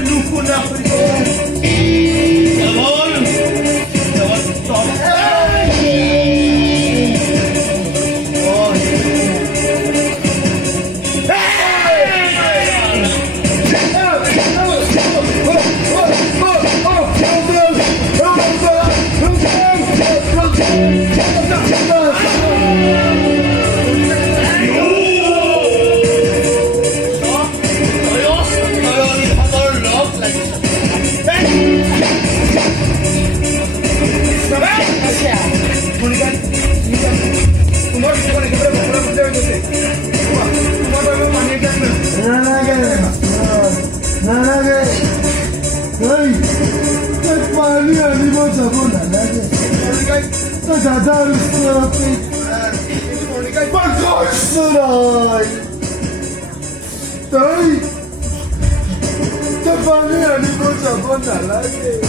luko na ako ito. Jamon! Jamon, stop. Te familia ni cosa buena la que